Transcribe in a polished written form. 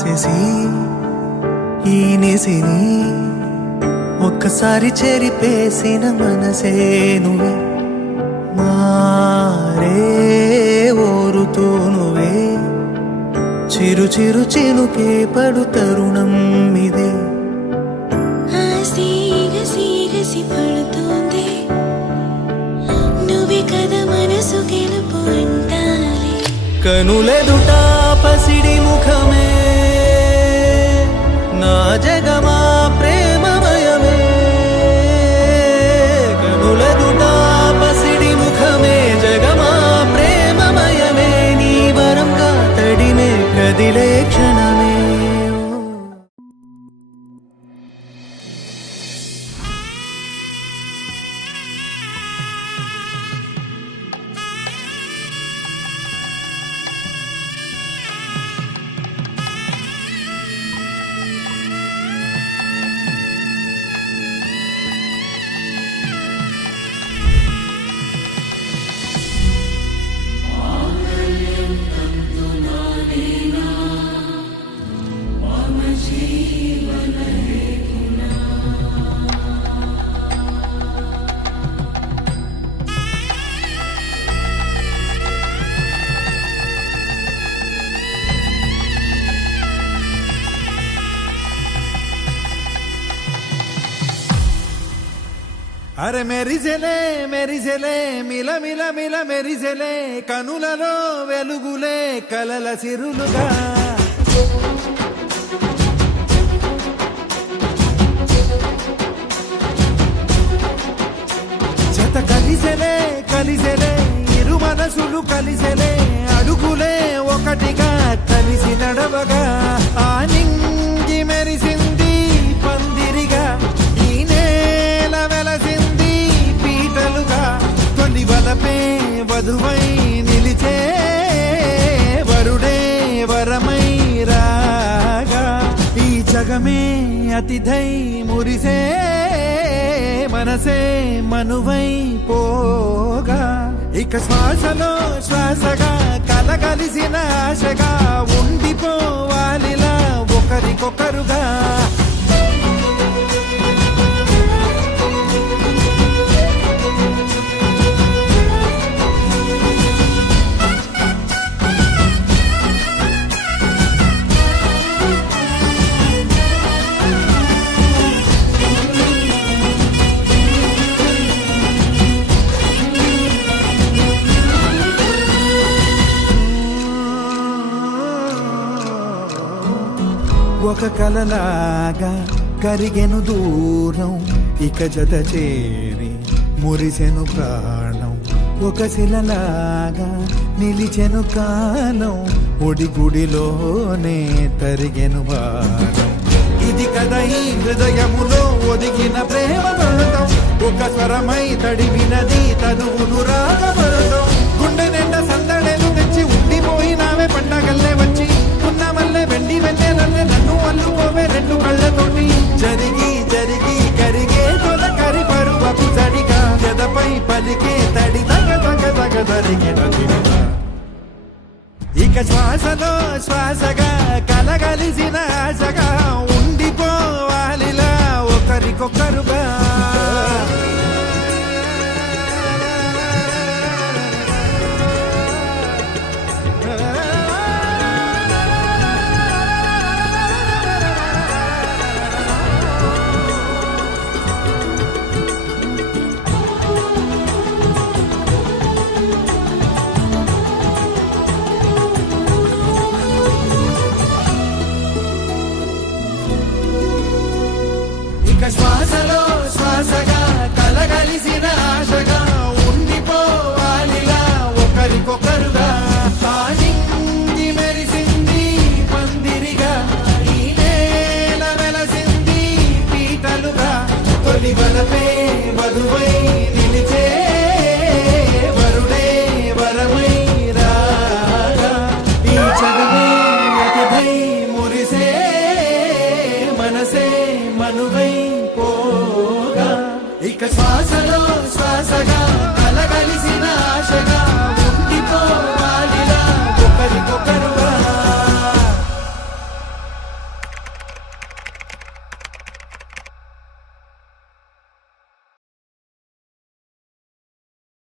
రాసేసి ఈ నిసిని ఒక్కసారి చెరిపేసిన మనసే నువ్వే మారే ఓరుతూ నువ్వే చిరు చిరు చినుకే పడు తరుణం ఇదే పడుతోంది నువ్వే కదా మనసు గెలుపు అంటాలి కనులెదుట పసిడి ముఖమే నా జగమా ప్రేమమయమే కనులెదుట పసిడి ముఖమే జగమా ప్రేమమయమే నీ వరంగా తడిమే కదిలే క్షణమే అరే మెరిసెలే మెరిసెలే మిల మిల మిల మెరిసెలే కనులలో వెలుగులే కలల సిరులుగా జత కలిసెలే కలిసెలే ఇరు మనసులు కలిసెలే అడుగులే ఒకటిగా కలిసి నడవగా ఆ నింగి మెరిసింది పందిరిగా ఈ నేల వెలసింది పీటలుగా తొలి వలపే వధువై నిలిచే వరుడే వరమై రాగా ఈ జగమే అతిథై మురిసే మనసే మనువై పోగా ఇక శ్వాసలో శ్వాసగా కలగలిసిన ఆశగా ఉండిపోవాలిలా ఒకరికొకరుగా ఒక కలలాగా కరిగెను దూరం ఇక జత చేరి మురిసెను ప్రాణం ఒక శిలలాగా నిలిచెను కాలం ఒడిగుడిలోనే తరిగెను వారం ఇది కదా ఈ హృదయములో ఒదిగిన ప్రేమ పర్వతం ఒక స్వరమై తడివినది తనువును రాగపడతాం గుండె నిండా సందడేలు తెచ్చి ఉండిపోయినావే పండగల్లే వచ్చి మల్లె వెండి వెన్నెలల్లే నన్ను అల్లుకోవే రెండు కళ్ళతోటి జరిగి జరిగి కరిగే తొలకరి పరువపు జడిగా గదపై పలికే తడి తగ తగ తగ జరిగిన ఇక శ్వాసలో శ్వాసగా కలగలిసిన ఆశగా ఉండిపోవాలిలా ఒకరికొకరుగా శ్వాసలో శ్వాసగా కలగలిసిన ఆశగా ఉండిపోవాలిలా ఒకరికొకరుగా తానింగి మెరిసింది పందిరిగా ఈ నేల వెలసింది పీటలుగా తొలి వలపే వధువై నిలిచే వరుడే వరమై రాగా ఈ జగమే అతిథై మురిసే మనసే మనువై పోగా ఇక శ్వాసలో శ్వాసగా కలగలిసిన ఆశగా